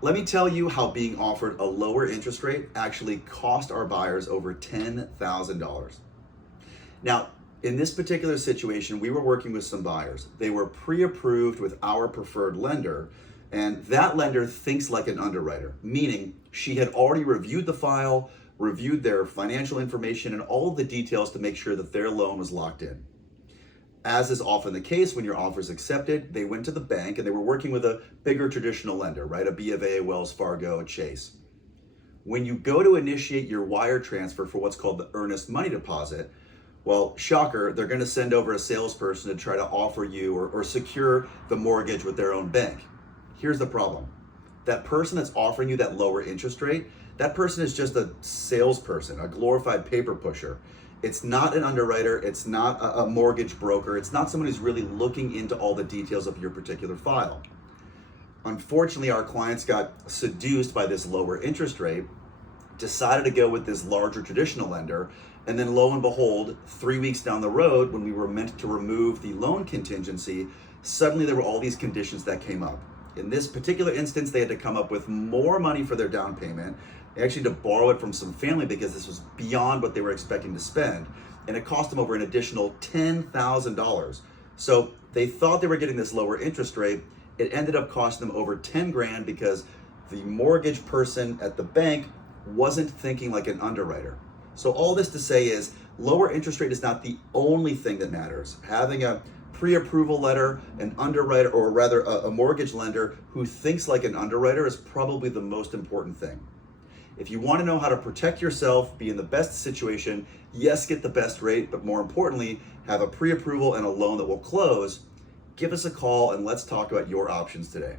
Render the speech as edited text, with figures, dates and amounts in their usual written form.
Let me tell you how being offered a lower interest rate actually cost our buyers over $10,000. Now, in this particular situation, we were working with some buyers. They were pre-approved with our preferred lender, and that lender thinks like an underwriter, meaning she had already reviewed the file, reviewed their financial information, and all of the details to make sure that their loan was locked in. As is often the case when your offer is accepted, they went to the bank and they were working with a bigger traditional lender, right? A B of A, Wells Fargo, a Chase. When you go to initiate your wire transfer for what's called the earnest money deposit, well, shocker, they're going to send over a salesperson to try to offer you or secure the mortgage with their own bank. Here's the problem. That person that's offering you that lower interest rate, that person is just a salesperson, a glorified paper pusher. It's not an underwriter, it's not a mortgage broker, it's not someone who's really looking into all the details of your particular file. Unfortunately, our clients got seduced by this lower interest rate, decided to go with this larger traditional lender, and then lo and behold, 3 weeks down the road, when we were meant to remove the loan contingency, suddenly there were all these conditions that came up. In this particular instance, they had to come up with more money for their down payment, actually to borrow it from some family because this was beyond what they were expecting to spend, and it cost them over an additional $10,000. So they thought they were getting this lower interest rate. It ended up costing them over 10 grand because the mortgage person at the bank wasn't thinking like an underwriter. So all this to say is lower interest rate is not the only thing that matters. Having a pre-approval letter, an underwriter, or rather a mortgage lender who thinks like an underwriter is probably the most important thing. If you want to know how to protect yourself, be in the best situation, yes, get the best rate, but more importantly, have a pre-approval and a loan that will close, give us a call and let's talk about your options today.